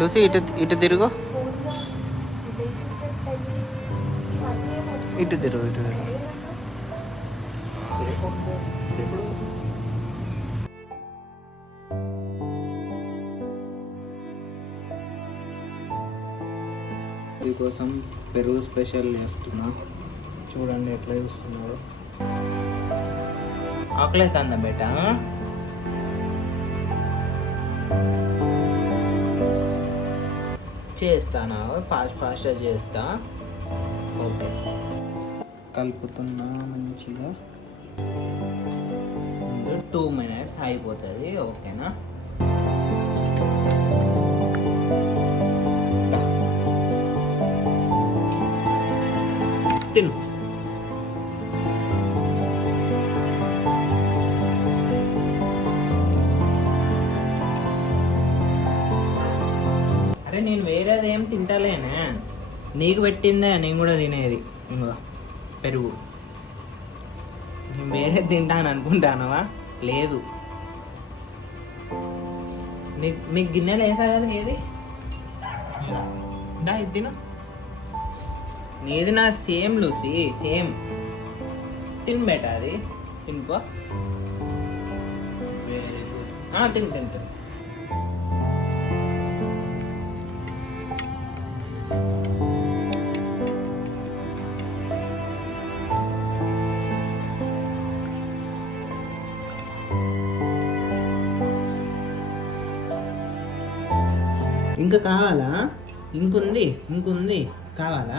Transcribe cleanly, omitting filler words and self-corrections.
Lucy ఇటు ఇటు తిరుగు, ఇటు తిరుగు, ఇటు తిరుగు. దీనికోసం పెరుగు స్పెషల్ చేస్తున్నా, చూడండి ఎట్లా చూస్తున్నారు. ఆకలేదు అందా బేట, చేస్తానా ఫాస్ట్గా చేస్తా. ఓకే, కలుపుతున్నా మంచిగా. 2 minutes అయిపోతుంది. ఓకేనా, తిను. అరే నేను వేరేది ఏం తింటలేనే, నీకు పెట్టిందే నేను కూడా తినేది. ఇంకా పెరుగు నేను వేరే తింటాను అనుకుంటానవా? లేదు, నీకు గిన్నెలు వేసా కదా, ఏది దా ఇది తిను. నీది నా సేమ్ లూసీ, సేమ్. తిను బేట, అది తినుకో. వెరీ గుడ్, తిను తిను తిను. ఇంకా కావాలా? ఇంకుంది కావాలా?